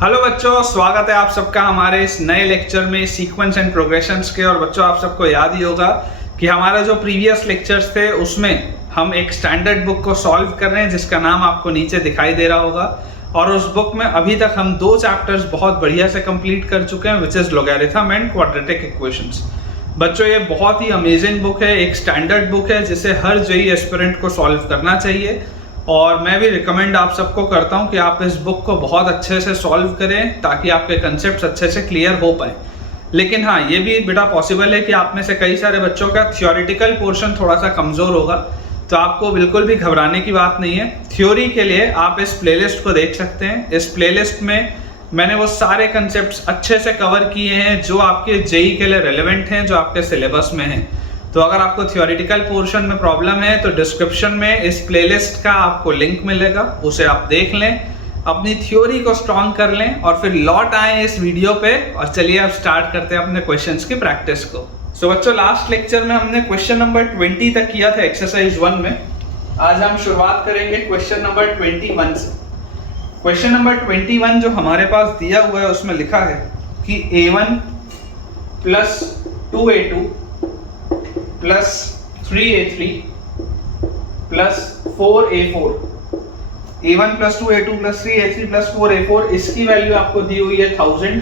Hello बच्चों, स्वागत है आप सबका हमारे इस नए लेक्चर में सीक्वेंस एंड प्रोग्रेशंस के। और बच्चों, आप सबको याद ही होगा कि हमारा जो प्रीवियस लेक्चर्स थे उसमें हम एक स्टैंडर्ड बुक को सॉल्व कर रहे हैं जिसका नाम आपको नीचे दिखाई दे रहा होगा। और उस बुक में अभी तक हम 2 चैप्टर्स बहुत बढ़िया से कंप्लीट कर चुके हैं, which is logarithm and quadratic equations. बच्चों, ये बहुत ही अमेजिंग बुक है, एक स्टैंडर्ड बुक है जिसे हर जेईई एस्पिरेंट को सॉल्व करना चाहिए। और मैं भी रिकमेंड आप सबको करता हूं कि आप इस बुक को बहुत अच्छे से सॉल्व करें ताकि आपके कंसेप्ट्स अच्छे से क्लियर हो पाए। लेकिन हाँ, ये भी बेटा पॉसिबल है कि आप में से कई सारे बच्चों का थियोरिटिकल पोर्शन थोड़ा सा कमज़ोर होगा, तो आपको बिल्कुल भी घबराने की बात नहीं है। थ्योरी के लिए आप इस प्लेलिस्ट को देख सकते हैं। इस प्लेलिस्ट में मैंने वो सारे कंसेप्ट्स अच्छे से कवर किए हैं जो आपके जेईई के लिए रेलेवेंट हैं, जो आपके सिलेबस में हैं। तो अगर आपको थियोरिटिकल पोर्शन में प्रॉब्लम है तो डिस्क्रिप्शन में इस प्लेलिस्ट का आपको लिंक मिलेगा, उसे आप देख लें, अपनी थ्योरी को स्ट्रॉन्ग कर लें और फिर लौट आए इस वीडियो पे। और चलिए अब स्टार्ट करते हैं अपने क्वेश्चंस की प्रैक्टिस को। सो बच्चों, लास्ट लेक्चर में हमने क्वेश्चन नंबर 20 तक किया था एक्सरसाइज 1 में। आज हम शुरुआत करेंगे क्वेश्चन नंबर 21 से। क्वेश्चन नंबर 21 जो हमारे पास दिया हुआ है उसमें लिखा है कि a1 plus 2a2 plus 3a3 plus 4a4, a1 plus 2a2 plus 3a3 plus 4a4, इसकी वैल्यू आपको दी हुई है 1000।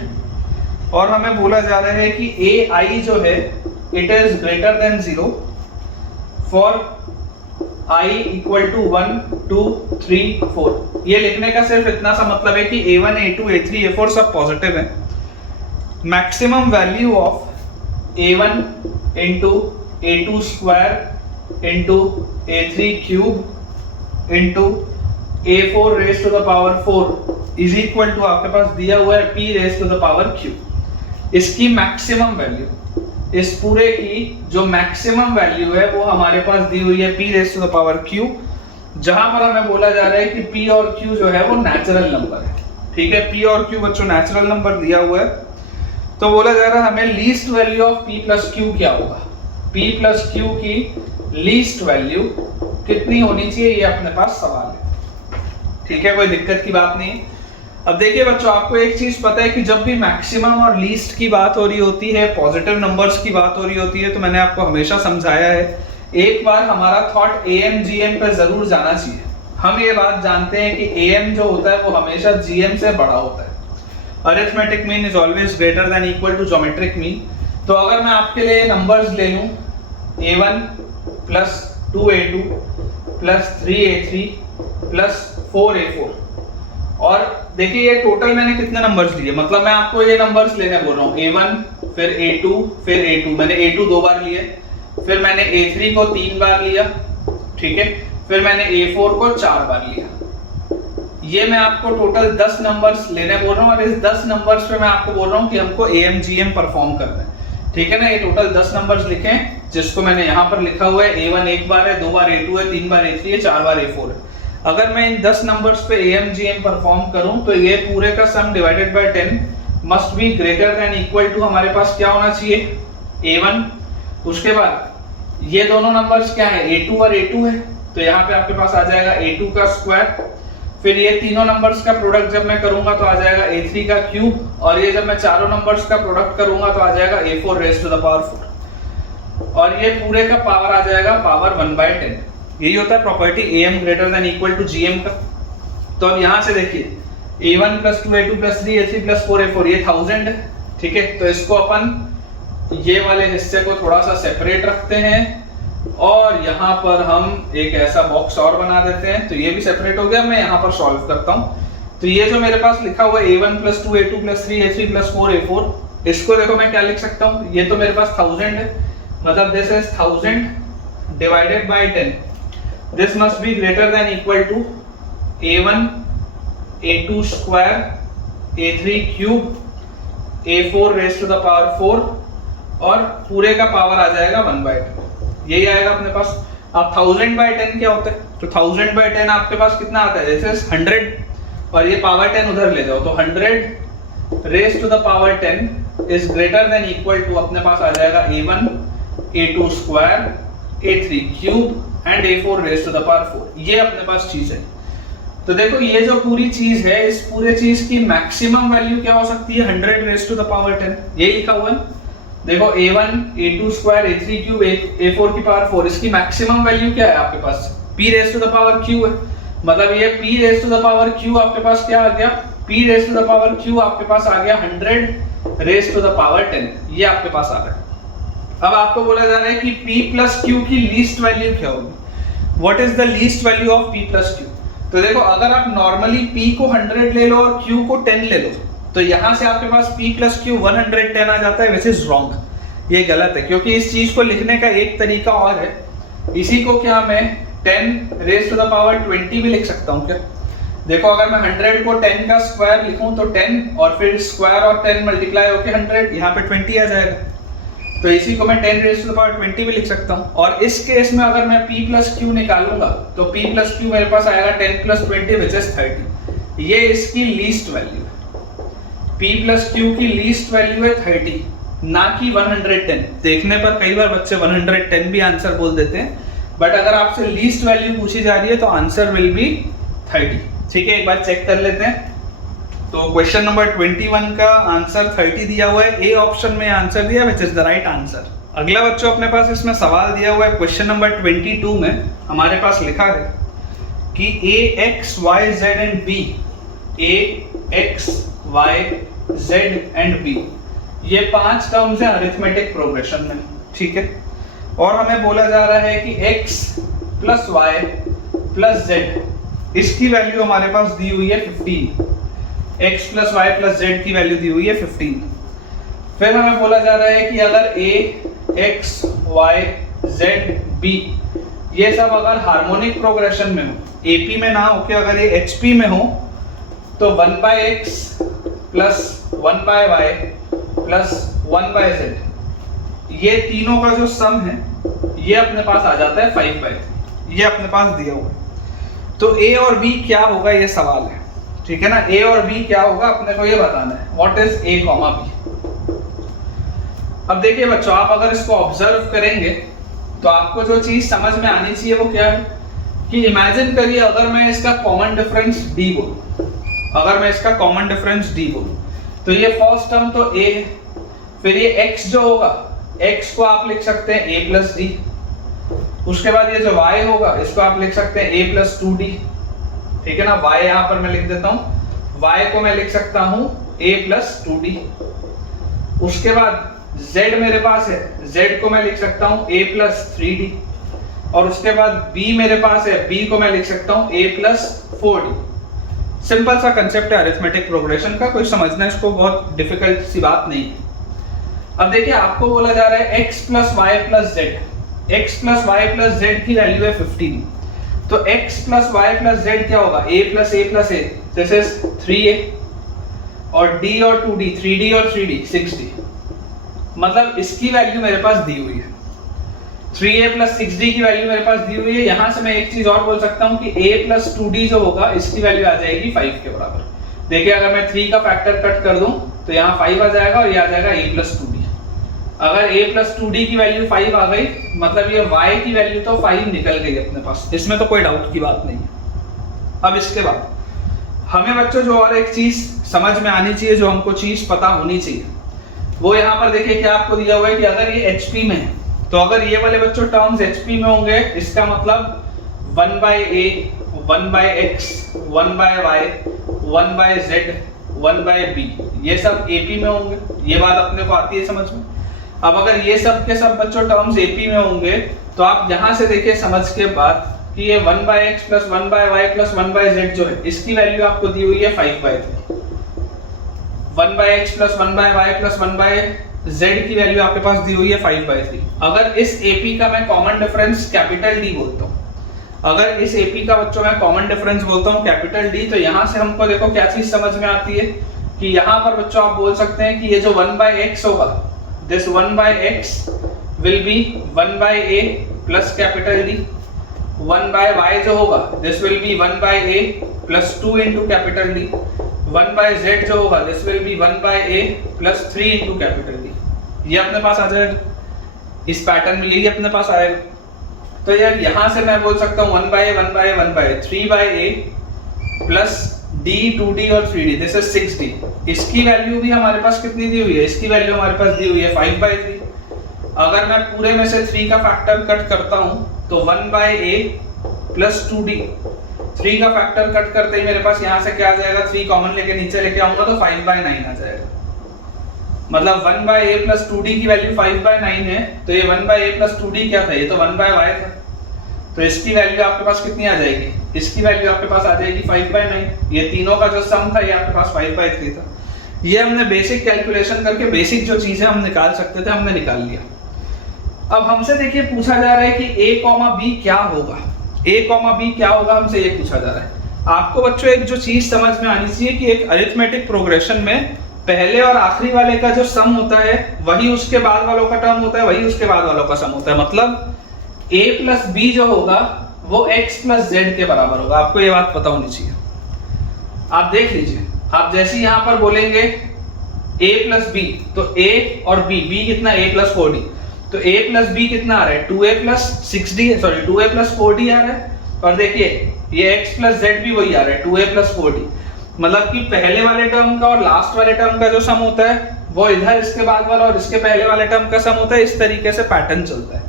और हमें बोला जा रहा है कि ai जो है it is greater than 0 for i equal to 1 2 3 4। ये लिखने का सिर्फ इतना सा मतलब है कि a1 a2 a3 a4 सब पॉजिटिव है। Maximum value of a1 into a2 square into a3 cube into a4 raise to the power 4 is equal to आपके पास दिया हुआ है p raise to the power q। इसकी मैक्सिमम वैल्यू, इस पूरे की जो मैक्सिमम वैल्यू है वो हमारे पास दी हुई है p raise to the power q, जहां पर हमें बोला जा रहा है कि p और q जो है वो नेचुरल नंबर है। ठीक है, p और q बच्चों नेचुरल नंबर दिया हुआ है। तो बोला जा रहा है हमें least value of p plus q क्या होगा। p प्लस q की लीस्ट वैल्यू कितनी होनी चाहिए, ये अपने पास सवाल है। ठीक है, कोई दिक्कत की बात नहीं। अब देखिए बच्चों, आपको एक चीज पता है कि जब भी मैक्सिमम और लीस्ट की बात हो रही होती है, पॉजिटिव नंबर्स की बात हो रही होती है, तो मैंने आपको हमेशा समझाया है, एक बार हमारा थॉट am gm पे जरूर जाना चाहिए। हम ये बात जानते हैं कि am जो होता है वो हमेशा gm से बड़ा होता है। Arithmetic mean is always greater than equal to geometric mean. तो अगर मैं आपके लिए नंबर्स ले लूं a1 plus 2a2 plus 3a3 plus 4a4, और देखिए ये टोटल मैंने कितने नंबर्स लिए, मतलब मैं आपको ये नंबर्स लेने बोल रहा हूँ a1 फिर a2 फिर a2, मैंने a2 2 बार लिए, फिर मैंने a3 को 3 बार लिया, ठीक है, फिर मैंने a4 को 4 बार लिया। ये मैं आपको टोटल 10 नंबर्स लेने बोल रहा हूँ और इस 10 नंबर्स पे मैं आपको बोल रहा हूँ कि हमको AMGM परफॉर्म करना है। ठीक है ना, ये टोटल 10 नंबर्स लिखे हैं, जिसको मैंने यहाँ पर लिखा हुआ है a1 एक बार है, 2 बार a2 है, 3 बार a3 है, 4 बार a4 है। अगर मैं इन 10 नंबर्स पे AMGM परफॉर्म करूं तो ये पूरे का sum divided by 10 must be greater than equal to हमारे पास क्या होना चाहिए, a1। उसके बाद ये दोनों नंबर्स क्या है, a2 और a2 है, तो यहाँ पे आपके पास आ जाएगा a2 का स्क्वायर। फिर ये तीनों नंबर्स का प्रोडक्ट जब मैं करूंगा तो आ जाएगा a3 का क्यूब, और ये जब मैं चारों नंबर्स का प्रोडक्ट करूंगा तो आ जाएगा a4 raise to the power 4, और ये पूरे का पावर आ जाएगा पावर 1/10। यही होता है property am greater than equal to gm का। तो अब यहाँ से देखिए a1 plus 2a2 plus 3a3 plus 4a4 ये 1000 है। ठीक है, तो इसको अपन ये वाले हिस्से को थोड़ा सा सेपरेट रखते हैं और यहाँ पर हम एक ऐसा बॉक्स और बना देते हैं, तो ये भी सेपरेट हो गया। मैं यहाँ पर सॉल्व करता हूँ। तो ये जो मेरे पास लिखा हुआ है a1 plus 2a2 plus 3a3 plus 4a4, इसको देखो मैं क्या लिख सकता हूँ, ये तो मेरे पास 1000 है, मतलब this is 1000 divided by 10। This must be greater than equal to a1 a2 square a3 cube a4 raised to the power 4, और पूरे का पावर आ जाएगा 1/10। यही आएगा अपने पास। अब 1000/10 क्या होता है, तो 1000/10 आपके पास कितना आता है, जैसे 100 और ये पावर 10 उधर ले जाओ, तो 100 raise to the power 10 is greater than equal to अपने पास आ जाएगा a1 a2 square a3 cube and a4 raise to the power 4। ये अपने पास चीज है। तो देखो ये जो पूरी चीज है, इस पूरे चीज की मैक्सिमम वैल्यू क्या हो सकती है, 100 रेज़ टू द पावर 10। ये लिखा हुआ है, देखो a1 a2 square a3 cube a4 की पावर 4, इसकी मैक्सिमम वैल्यू क्या है आपके पास, p raise to the power q है। मतलब ये p raise to the power q आपके पास क्या आ गया, p raise to the power q आपके पास आ गया 100 रेज़ टू द पावर 10, ये आपके पास आ रहा है। अब आपको बोला जा रहा है कि p प्लस q की लीस्ट वैल्यू क्या होगी, what is the least value of p plus q। तो देखो अगर आप नॉर्मली p को 100 ले लो और q को 10 ले लो, तो यहां से आपके पास p प्लस q 110 आ जाता है, विच इज रॉन्ग, ये गलत है। क्योंकि इस चीज को लिखने का एक तरीका और है, इसी को क्या मैं 10 रेज़ टू द पावर 20 भी लिख सकता हूं क्या। देखो अगर मैं 100 को 10 का स्क्वायर लिखूं तो 10 और फिर स्क्वायर और 10 मल्टीप्लाई होकर 100, यहाँ पे 20 आ जाएगा। तो इसी को मैं 10 रेज़ टू द पावर 20 भी लिख सकता हूँ। और इस केस में अगर मैं p प्लस q निकालूंगा तो p प्लस q मेरे पास आएगा 10 प्लस 20 विच इज 30। ये इसकी लीस्ट वैल्यू है, p प्लस q की लीस्ट वैल्यू है 30, ना कि 110। देखने पर कई बार बच्चे 110 भी आंसर बोल देते हैं, बट अगर आपसे लीस्ट वैल्यू पूछी जा रही है तो आंसर विल बी 30। ठीक है, एक बार चेक कर लेते हैं। तो क्वेश्चन नंबर 21 का आंसर 30 दिया हुआ है, ए ऑप्शन में आंसर दिया which is the right answer. अगला बच्चों अपने पास इसमें सवाल दिया हुआ है, क्वेश्चन नंबर 22 में हमारे पास लिखा है कि a x y z and b, a x y z and b, ये 5 टर्म्स हैं अरिथमेटिक प्रोग्रेशन में। ठीक है, और हमें बोला जा रहा है कि x plus y plus z, इसकी वैल्यू हमारे पास दी हुई है 15, x plus y plus z की वैल्यू दी हुई है 15। फिर हमें बोला जा रहा है कि अगर a x y z b ये सब अगर हार्मोनिक प्रोग्रेशन में हो, AP में ना हो के अगर ये HP में हो, तो 1/x plus 1/y plus 1/z, ये तीनों का जो सम है ये अपने पास आ जाता है 5/3, ये अपने पास दिया हुआ है। तो a और b क्या होगा ये सवाल है। ठीक है ना, a और b क्या होगा अपने को ये बताना है, what is a comma b। अब देखिए बच्चों, आप अगर इसको ऑब्जर्व करेंगे तो आपको जो चीज समझ में आनी चाहिए वो क्या है कि इमेजिन करिए अगर मैं इसका कॉमन डिफरेंस d बोलूं, अगर मैं इसका कॉमन डिफरेंस d बोलूं, तो ये फर्स्ट टर्म तो a है, फिर ये x जो होगा, x को आप लिख सकते हैं a प्लस d, उसके बाद ये जो y होगा इसको आप लिख सकते हैं a प्लस 2d। ठीक है ना, y यहां पर मैं लिख देता हूं, y को मैं लिख सकता हूं a प्लस 2d। उसके बाद z मेरे पास है, z को मैं लिख सकता हूं a प्लस 3d। और उसके बाद b मेरे पास है, b को मैं लिख सकता हूं a प्लस 4d। सिंपल सा कंसेप्ट है अरिथमेटिक प्रोग्रेशन का, कोई समझना इसको बहुत डिफिकल्ट सी बात नहीं है। अब देखिए आपको बोला जा रहा है x plus y plus z, x plus y plus z की वैल्यू है 15, तो x plus y plus z क्या होगा, a plus a, this is 3a, और d और 2d, 3d और 3d 6d। मतलब इसकी वैल्यू मेरे पास दी हुई है, 3a प्लस 6d की वैल्यू मेरे पास दी हुई है। यहां से मैं एक चीज और बोल सकता हूं कि a प्लस 2d जो होगा इसकी वैल्यू आ जाएगी 5 के बराबर। देखिए अगर मैं 3 का फैक्टर कट कर दूं तो यहाँ 5 आ जाएगा और ये आ जाएगा a प्लस 2d। अगर a प्लस 2d की वैल्यू 5 आ गई, मतलब ये y की वैल्यू तो 5 निकल गई अपने पास, इसमें तो कोई डाउट की बात नहीं है। अब इसके बाद हमें बच्चों जो और एक चीज समझ में आनी चाहिए, जो हमको चीज पता होनी चाहिए, वो यहाँ पर देखिए क्या आपको दिया हुआ है कि अगर ये HP में है, तो अगर ये वाले बच्चों टर्म्स HP में होंगे, इसका मतलब 1/a, 1/x, 1/y, 1/z, 1/b, ये सब AP में होंगे। ये बात अपने को आती है समझ में। अब अगर ये सब के सब बच्चों टर्म्स AP में होंगे, तो आप यहां से देखिए समझ के बाद कि ये 1/x plus 1/y plus 1/z जो है, इसकी वैल्यू आपको दी हुई है 5/3। 1/x plus 1/y plus 1/z की वैल्यू आपके पास दी हुई है 5/3। अगर इस AP का मैं कॉमन डिफरेंस कैपिटल D बोलता हूँ, अगर इस AP का बच्चों मैं कॉमन डिफरेंस बोलता हूँ कैपिटल D, तो यहाँ से हमको देखो क्या चीज समझ में आती है कि यहाँ पर बच्चों आप बोल सकते हैं कि ये जो 1/x होगा, this 1/x will be 1/a plus capital D, 1/y जो होगा this will be 1/a plus 2 into capital D, 1/z जो होगा this will be 1/a plus 3 into capital D। ये अपने पास आ जाएगा, इस पैटर्न में यही अपने पास आएगा। तो यार यहाँ से मैं बोल सकता हूँ 1/a 1/a 1/a 3/a plus d 2d और 3d, दिस इज 6d। इसकी वैल्यू भी हमारे पास कितनी दी हुई है, इसकी वैल्यू हमारे पास दी हुई है 5/3। अगर मैं पूरे में से 3 का फैक्टर कट करता हूं तो 1/a प्लस 2d, 3 का फैक्टर कट करते ही मेरे पास यहां से क्या आ जाएगा, 3 कॉमन लेके नीचे लेके आऊंगा तो 5/9 आ जाएगा। मतलब 1/a प्लस 2d की वैल्यू 5/9 है, तो ये 1/a प्लस 2d क्या था, ये तो 1/y था। तो इसकी वैल्यू आपके पास कितनी आ जाएगी, इसकी वैल्यू आपके पास आ जाएगी 5/9। ये तीनों का जो सम था ये आपके पास 5/3 था। ये हमने बेसिक कैलकुलेशन करके बेसिक जो चीजें हम निकाल सकते थे हमने निकाल लिया। अब हमसे देखिए पूछा जा रहा है कि a, b क्या होगा, a, b क्या होगा, हमसे ये पूछा जा रहा है। आपको बच्चों एक जो चीज समझ में आनी चाहिए कि एक अरिथमेटिक प्रोग्रेशन में पहले और आखिरी वाले का जो सम होता है वही उसके बाद वालों का टर्म होता है, वही उसके बाद वालों का सम होता है। मतलब a प्लस b जो होगा वो x प्लस z के बराबर होगा। आपको ये बात पता होनी चाहिए। आप देख लीजिए, आप जैसे यहां पर बोलेंगे a प्लस b, तो a और b कितना, a प्लस 4d, तो a प्लस b कितना आ रहा है, 2a plus 6d, sorry 2a plus 4d आ रहा है। और देखिए ये x प्लस z भी वही आ रहा है, 2a प्लस 4d। मतलब कि पहले वाले टर्म का और लास्ट वाले टर्म का जो सम होता है वो इधर इसके बाद वाला और इसके पहले वाले टर्म का सम होता है। इस तरीके से पैटर्न चलता है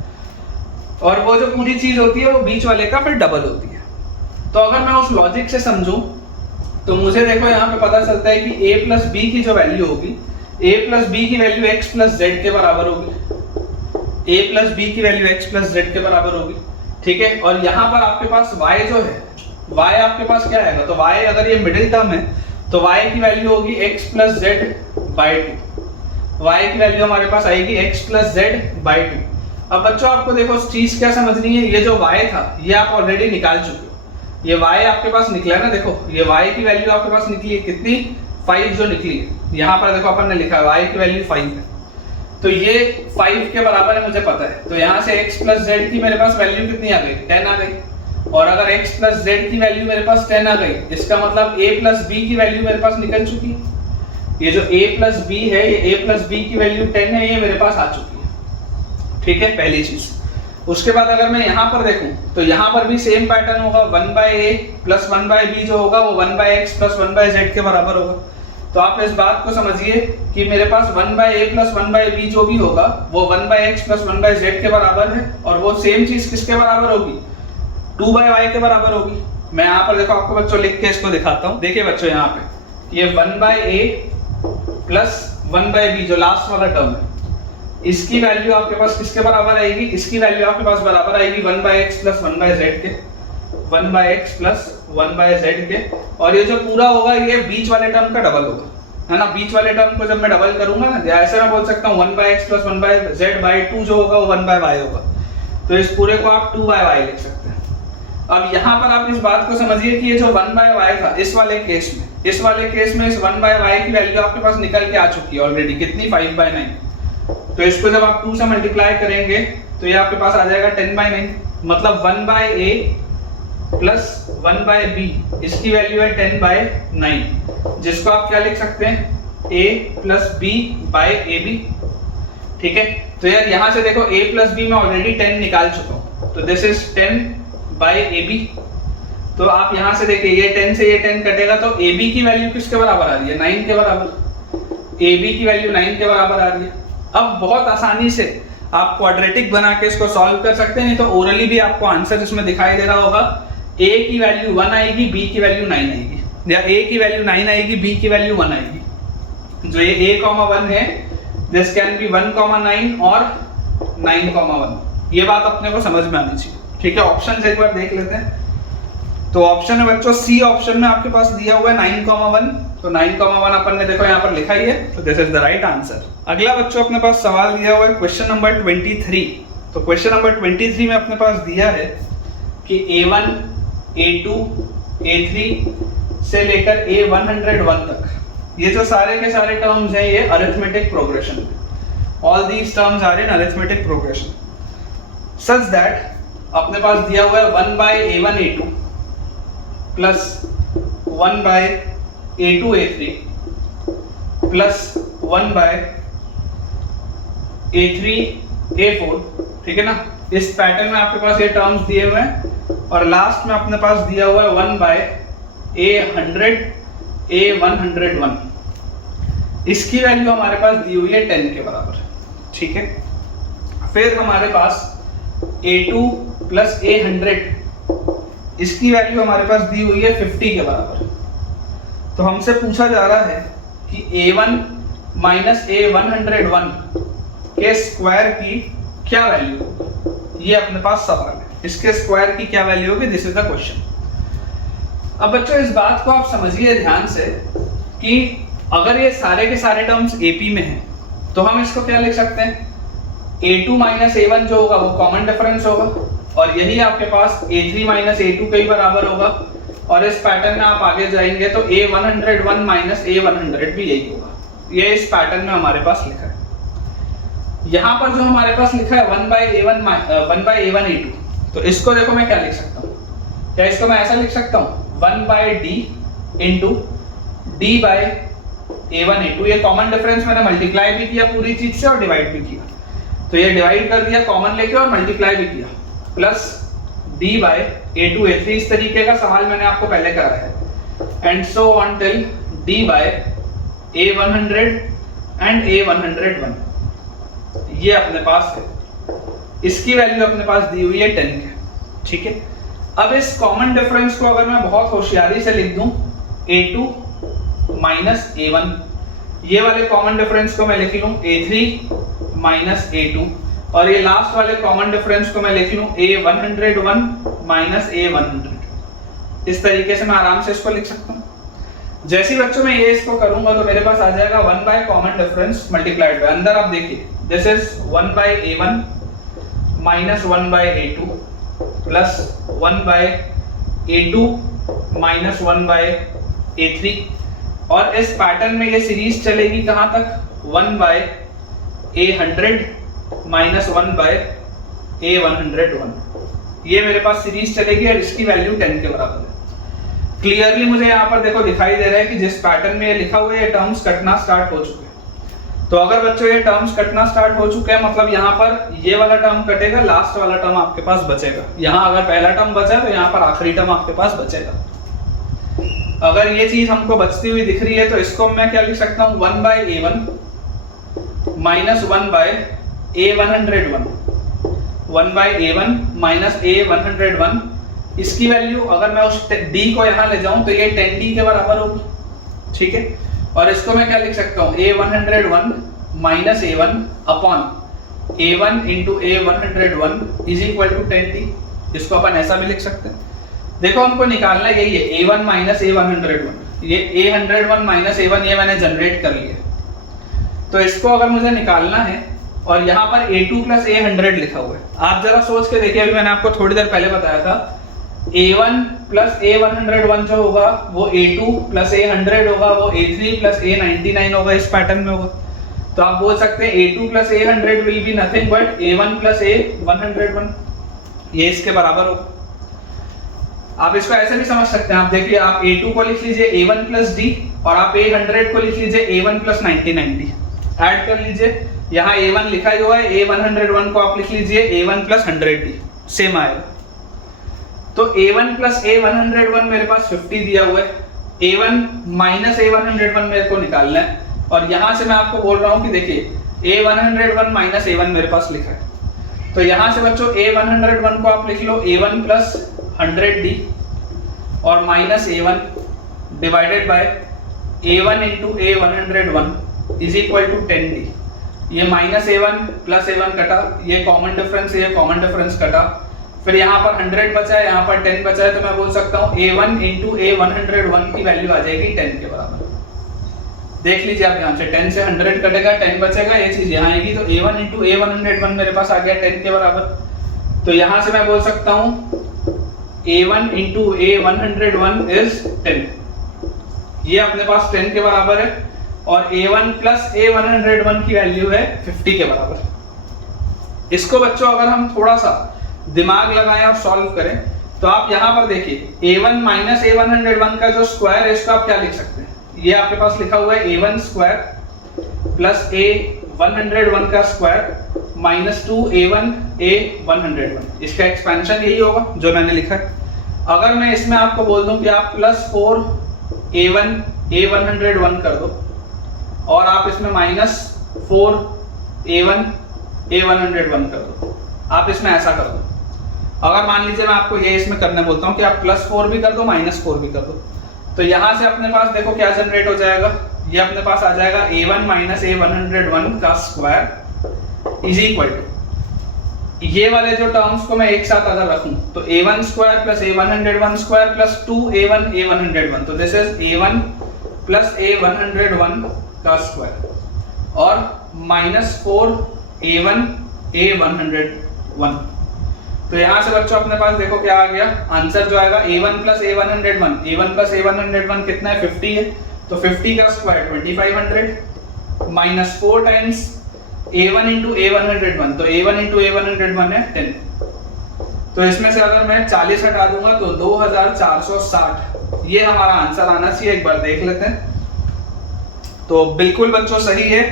और वो जो पूरी चीज होती है वो बीच वाले का फिर डबल होती है। तो अगर मैं उस लॉजिक से समझूं तो मुझे देखो यहाँ पे पता चलता है कि a प्लस b की जो वैल्यू होगी, a प्लस b की वैल्यू x प्लस z के बराबर होगी, a प्लस b की वैल्यू x प्लस z के बराबर होगी, ठीक है। और यहाँ पर आपके पास y जो है, y आपके पास क्या आएगा, तो y अगर ये मिडिल टर्म है तो y की वैल्यू होगी x प्लस z/2, y की वैल्यू हमारे पास आएगी x प्लस z/2। अब बच्चों आपको देखो चीज क्या समझनी है, ये जो y था ये आप ऑलरेडी निकाल चुके हो, ये y आपके पास निकला है ना। देखो ये y की वैल्यू आपके पास निकली है कितनी, 5 जो निकली है। यहाँ पर देखो अपन ने लिखा है y की वैल्यू 5 है, तो ये 5 के बराबर है मुझे पता है। तो यहाँ से x प्लस z की मेरे पास वैल्यू कितनी आ गई, 10 आ गई। और अगर x प्लस z की वैल्यू मेरे पास 10 आ गई, इसका मतलब a प्लस b की वैल्यू मेरे पास निकल चुकी है। ये जो a प्लस b है, ये a प्लस b की वैल्यू 10 है, ये मेरे पास आ चुकी है, ठीक है, पहली चीज। उसके बाद अगर मैं यहाँ पर देखूं तो यहाँ पर भी सेम पैटर्न होगा, 1/a प्लस 1/b जो होगा वो 1/x प्लस 1/z के बराबर होगा। तो आप इस बात को समझिए कि मेरे पास 1/a प्लस 1/b जो भी होगा वो 1/x प्लस 1/z के बराबर है, और वो सेम चीज किसके बराबर होगी, 2/y के बराबर होगी। मैं यहाँ पर देखो आपको बच्चों लिख के इसको दिखाता हूँ। देखिए बच्चों यहाँ पे ये 1/a प्लस 1/b जो लास्ट वाला टर्म है, इसकी वैल्यू आपके पास किसके बराबर आएगी, इसकी वैल्यू आपके पास बराबर आएगी 1/x प्लस 1/z के, 1/x प्लस 1/z के। और ये जो पूरा होगा ये बीच वाले टर्म का डबल होगा, है ना। बीच वाले टर्म को जब मैं डबल करूंगा ना, ऐसे मैं बोल सकता हूँ 1/x प्लस 1/z/2 जो होगा वो 1/y होगा। तो इस पूरे को आप 2/y लिख सकते हैं। अब यहाँ पर आप इस बात को समझिए कि ये जो 1/y था इस वाले केस में, इस 1/y की वैल्यू आपके पास निकल के आ चुकी है ऑलरेडी, कितनी, 5/9। तो इसको जब आप 2 से मल्टीप्लाई करेंगे तो ये आपके पास आ जाएगा 10/9। मतलब 1/a प्लस 1/b, इसकी वैल्यू है 10/9, जिसको आप क्या लिख सकते हैं, a प्लस b/ab, ठीक है। तो यार यहाँ से देखो a प्लस b में ऑलरेडी 10 निकाल चुका हूँ, तो दिस इज 10/ab। तो आप यहाँ से देखिए ये 10 से ये 10 कटेगा तो ab की वैल्यू किसके बराबर आ रही है, 9 के बराबर। ab की वैल्यू 9 के बराबर आ रही है। अब बहुत आसानी से आप क्वाड्रेटिक बना के इसको सॉल्व कर सकते हैं, नहीं तो ओरली भी आपको आंसर इसमें दिखाई दे रहा होगा। a की वैल्यू 1 आएगी, b की वैल्यू 9 आएगी, या a की वैल्यू 9 आएगी, b की वैल्यू 1 आएगी। जो ये a,1 है, दिस कैन बी 1,9 और 9,1। ये बात अपने को समझ में आनी चाहिए, ठीक है। ऑप्शन एक बार देख लेते हैं। तो ऑप्शन है बच्चों सी ऑप्शन में आपके पास दिया हुआ है 9,1, तो 9,1 अपन ने देखो यहाँ पर लिखा ही है, तो this is the right answer. अगला बच्चों अपने पास सवाल दिया हुआ है क्वेश्चन नंबर 23। तो क्वेश्चन नंबर 23 में अपने पास दिया है कि a1, a2, a3 से लेकर a101 तक ये जो सारे के सारे टर्म्स हैं ये arithmetic progression, all these terms are in arithmetic progression such that अपने पास दिया हुआ है 1/a1 a2 plus 1/a2 a3 plus 1/a3 a4, ठीक है ना। इस पैटर्न में आपके पास ये टर्म्स दिए हुए हैं, और लास्ट में अपने पास दिया हुआ है 1/a1 A100 A101, इसकी वैल्यू हमारे पास दी हुई है 10 के बराबर, ठीक है। फिर हमारे पास A2 प्लस A100, इसकी वैल्यू हमारे पास दी हुई है 50 के बराबर। तो हमसे पूछा जा रहा है कि A1 माइनस A101 के स्क्वायर की क्या वैल्यू होगी, ये अपने पास सवाल है। इसके स्क्वायर की क्या वैल्यू होगी, दिस इज द क्वेश्चन। अब बच्चों इस बात को आप समझिए ध्यान से कि अगर ये सारे के सारे टर्म्स AP में हैं तो हम इसको क्या लिख सकते हैं, A2 माइनस A1 जो होगा वो कॉमन डिफरेंस होगा, और यही आपके पास A3 माइनस A2 के ही बराबर होगा, और इस पैटर्न में आप आगे जाएंगे तो A101 माइनस A100 भी यही होगा। ये इस पैटर्न में हमारे पास लिखा है। यहाँ पर जो हमारे पास लिखा है 1/A1 A2, तो इसको देखो मैं क्या लिख सकता हूँ, क्या इसको मैं ऐसा लिख सकता हूँ 1/D इंटू D/A1 A2। ये कॉमन डिफरेंस मैंने मल्टीप्लाई भी किया पूरी चीज से और डिवाइड भी किया, तो ये डिवाइड कर दिया कॉमन लेके और मल्टीप्लाई भी किया, प्लस D/A2 A3। इस तरीके का सवाल मैंने आपको पहले कराया है, and so on till D/A100 and A101, ये अपने पास है। इसकी वैल्यू अपने पास दी हुई है 10 के, ठीक है। अब इस कॉमन डिफरेंस को अगर मैं बहुत होशियारी से लिख दूं A2 माइनस A1, ये वाले कॉमन डिफरेंस को मैं लिख लूं A3 माइनस A2, और ये लास्ट वाले कॉमन डिफरेंस को मैं लिख लूं A101 माइनस A100। इस तरीके से मैं आराम से इसको लिख सकता हूं। जैसे ही बच्चों मैं ये इसको करूंगा तो मेरे पास आ जाएगा 1 by common difference multiplied by, अंदर आप देखिए this is 1 by A1 minus 1 by A2 plus 1 by A2 minus 1 by A3, और इस पैटर्न में ये सीरीज चलेगी कहां तक 1 bye A100 minus 1 by A101। ये मेरे पास सीरीज चलेगी और इसकी वैल्यू 10 के बराबर है। क्लियरली मुझे यहाँ पर देखो दिखाई दे रहा है कि जिस पैटर्न में ये लिखा हुआ है ये टर्म्स कटना स्टार्ट हो चुके हैं। तो अगर बच्चों ये टर्म्स कटना स्टार्ट हो चुके हैं मतलब यहाँ पर ये वाला टर्म कटेगा, लास्ट वाला टर्म आपके पास बचेगा। यहाँ अगर पहला टर्म बचा है तो यहाँ पर आखिरी टर्म आपके पास बचेगा। अगर ये चीज हमको बचती हुई दिख रही है तो इसको मैं क्या लिख सकता हूँ 1 by A1 minus 1 by A101, 1 by A1 minus A101। इसकी वैल्यू अगर मैं उस D को यहाँ ले जाऊं तो ये 10D के बराबर होगी, ठीक है। और इसको मैं क्या लिख सकता हूँ A101 minus A1 upon A1 into A101 is equal to 10D। इसको अपन ऐसा भी लिख सकते हैं। देखो हमको निकालना यही है A1 माइनस A101, ये A101 माइनस A1 ये मैंने जनरेट कर लिया। तो इसको अगर मुझे निकालना है और यहाँ पर A2 प्लस A100 लिखा हुआ है, आप जरा सोच के देखिए, अभी मैंने आपको थोड़ी देर पहले बताया था A1 प्लस A101 जो होगा वो A2 प्लस A100 होगा, वो A3 प्लस A99 होगा, इस पैटर्न में होगा। तो आप बोल सकते हैं A2 plus A100 will be nothing but A1 plus A101, ये इसके बराबर होगा। आप इसको ऐसे भी समझ सकते हैं, आप देखिए आप A2 को लिख लीजिए A1 प्लस D और आप A100 को लिख लीजिए A1 प्लस 99D, ऐड कर लीजिए। यहाँ A1 लिखा हुआ है, A101 को आप लिख लीजिए A1 प्लस 100D, सेम आएगा। तो A1 प्लस A101 मेरे पास 50 दिया हुआ है, A1 माइनस A101 मेरे को निकालना है, और यहाँ से मैं आपको बोल रहा हूँ कि देखिए A101 माइनस A1 मेरे पास लिखा है। तो यहाँ से बच्चों A101 को आप लिख लो A1 प्लस 100D और minus A1 divided by A1 into A101 is equal to 10D। ये माइनस A1 प्लस A1 कटा, ये कॉमन डिफरेंस है, ये कॉमन डिफरेंस कटा, फिर यहाँ पर 100 बचा है, यहाँ पर 10 बचा है, तो मैं बोल सकता हूँ A1 इंटू A101 की वैल्यू आ जाएगी 10 के बराबर। देख लीजिए आप ध्यान से, 10 से 100 कटेगा, 10 बचेगा, ये चीज यहाँ आएगी, तो A1 इंटू A101 मेरे पास आ गया 10 के बराबर। तो यहाँ से मैं बोल सकता हूँ A1 इंटू A101 इज 10, ये अपने पास 10 के बराबर है, और A1 प्लस A101 की वैल्यू है 50 के बराबर। इसको बच्चों अगर हम थोड़ा सा दिमाग लगाएं और सॉल्व करें तो आप यहाँ पर देखिए A1 माइनस A101 का जो स्क्वायर है इसको आप क्या लिख सकते हैं, ये आपके पास लिखा हुआ है A1 स्क्वायर प्लस A101 का स्क्वायर माइनस 2 A1 A101, इसका एक्सपेंशन यही होगा जो मैंने लिखा है। अगर मैं इसमें आपको बोल दूं कि आप +4 A1 A101 कर दो और आप इसमें -4 A1 A101 कर दो, आप इसमें ऐसा कर दो। अगर मान लीजिए मैं आपको ये इसमें करने बोलता हूँ कि आप +4 भी कर दो -4 भी कर दो, तो यहाँ से अपने पास देखो क्या जनरेट हो जाएगा, ये अपने पास आ जाएगा A1 - A101 का स्क्वायर इज इक्वल टू, ये वाले जो टर्म्स को मैं एक साथ अगर रखूं तो A1 square plus A101 square plus 2A1 A101, तो this is A1 plus A101 का स्क्वायर और -4 A1 A101। तो यहाँ से बच्चों अपने पास देखो क्या आ गया, आंसर जो आएगा A1 plus A101, A1 plus A101 कितना है 50 है, तो 50 का square 2500 -4 times A1 into A101, तो A1 इंटू A101 है 10। तो इसमें से अगर मैं 40 हटा दूंगा तो 2460, ये हमारा आंसर आना चाहिए। एक बार देख लेते हैं। तो बिल्कुल बच्चों सही है,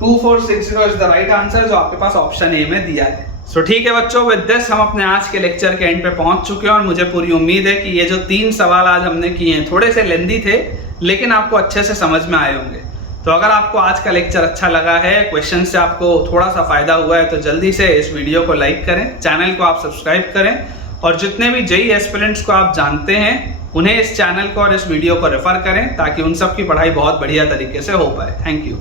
2460 इज द राइट आंसर जो आपके पास ऑप्शन ए में दिया है। सो ठीक है बच्चों, विद दिस हम अपने आज के लेक्चर के एंड पे पहुंच चुके हैं और मुझे पूरी उम्मीद है कि ये जो 3 सवाल आज हमने किए हैं थोड़े से लेंदी थे लेकिन आपको अच्छे से समझ में आए होंगे। तो अगर आपको आज का लेक्चर अच्छा लगा है, क्वेश्चन से आपको थोड़ा सा फायदा हुआ है, तो जल्दी से इस वीडियो को लाइक करें, चैनल को आप सब्सक्राइब करें और जितने भी जेईई एस्पिरेंट्स को आप जानते हैं उन्हें इस चैनल को और इस वीडियो को रेफर करें ताकि उन सब की पढ़ाई बहुत बढ़िया तरीके से हो पाए। Thank you.